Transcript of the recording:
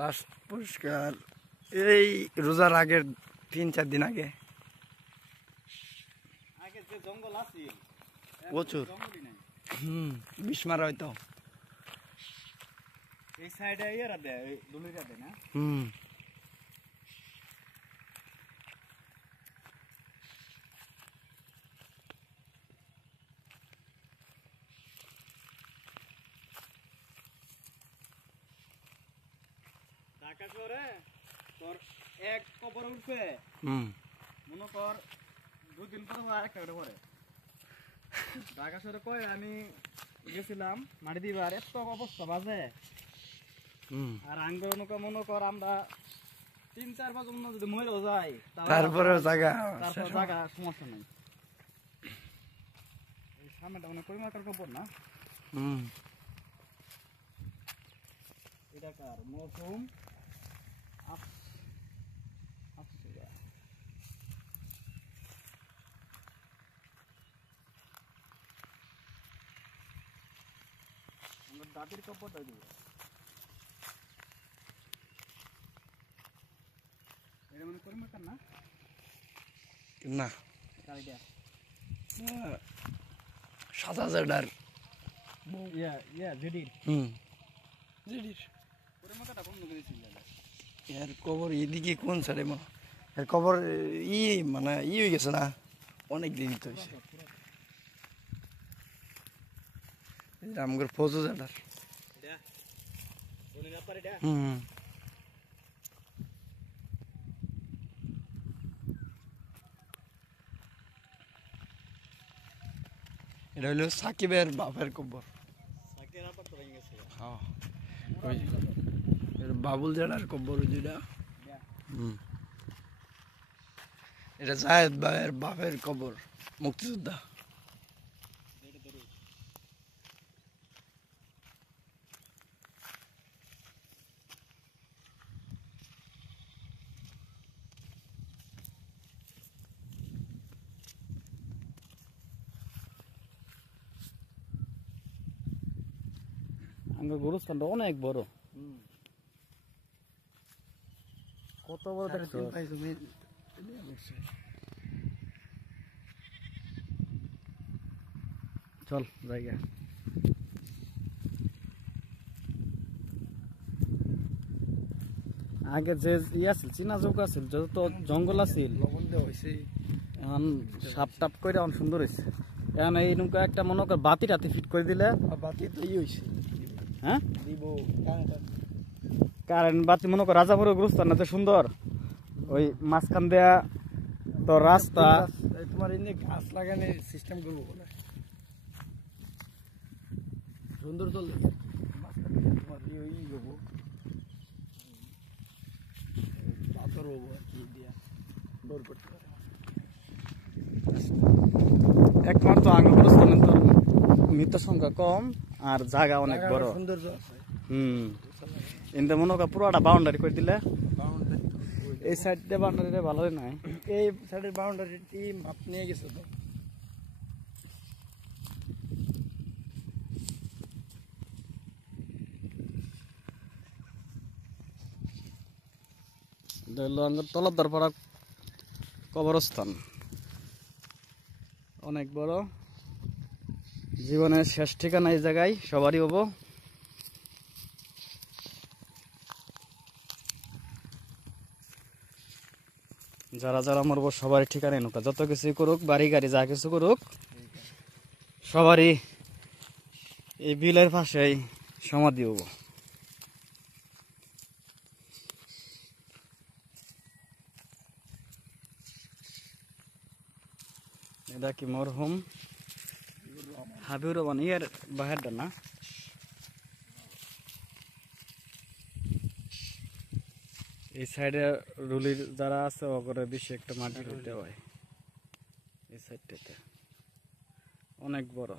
Last পুরস্কার এই রোজার আগের 3-4 দিন আগে। জঙ্গল আছে প্রচুর। বিষ মারা হয়তো এই সাইডে ইয়ারা দেয় দুলিরা দেয় না। ঢাকা শহরে তোর এক কবর উঠবে মনে কর 2 দিন পর আরেকটা করে। ঢাকা শহরে কয় আমি গেছিলাম মাটি দিবার এত অবস্থা বাজে। আর আঙ্গুর মনে কর আমরা 3-4 বছর যদি মরেও যাই তারপরে জায়গা সমস্যা নাই। এই সামনেটা মানে পরিমাকার কবর না। এটা কার মরহুম দাদির কবরটা দিব। এটা মানে পরিমাকার না না গাড়িটা 7,000 ডার জেডির জিডির পরিমাকারটা কোন দিকে ছিল এর কবর এদিকে কোন সাইডে মনে এর কবর মানে হয়ে গেছে না অনেক দিন তো হয়েছে। রামগড় ফৌজু জানার এটা হইল সাকিবের বাপের কবর। বাবুল জেলার কবর যেটা এটা জায়েদ ভাইয়ের বাপের কবর মুক্তিযোদ্ধা। গোরস্থানটা অনেক বড়। কত বড় চল জায়গা আগে যে আছিল চীনা চৌক আছিল যত জঙ্গল আছিল এখন সাপ টাপ করে অনেক সুন্দর হয়েছে। এখন এই নৌকা একটা মনে কর বাতি টাতি ফিট করে দিলে বাতি তো হয়েছে হ্যাঁ কারেন্ট বাতি মনে কর রাজাপুরের গুরুস্থান না সুন্দর ওই মাঝখান দেয়া তো রাস্তা তোমার এনে গাছ লাগানোর সিস্টেম করবো বলে সুন্দর চলবে তোমার হবো পাথর হবো আর কি দিয়া দৌড় করতে পারে। একমাত্র আঙ্গুর গুরুস্থানের তোর মৃত সংখ্যা কম আর জায়গা অনেক বড় সৌন্দর্য আছে। এতে মনে কর পুরোটা বাউন্ডারি করে দিলে এই সাইড দিয়ে বাউন্ডারিটা ভালো নাই। এই সাইডের বাউন্ডারিটি মাপ নিয়ে গেছে তো তলবদার পাড়া কবরস্থান অনেক বড়। জীবনের শেষ ঠিকানা এই জায়গায় সবারই হবো। যারা যারা মরবো সবারই ঠিকানা নৌকা যত কিছু করুক বাড়ি গাড়ি যা কিছু করুক সবারই এই বিলের পাশেই সমাধি হবো। এটা কি মরহুম হাবিবুর রহমান ইয়ার বাহারটা না এই সাইডে রুলির যারা আছে ওগরে বেশি একটা মাটি দিতে হয় এই সাইডটাতে অনেক বড়।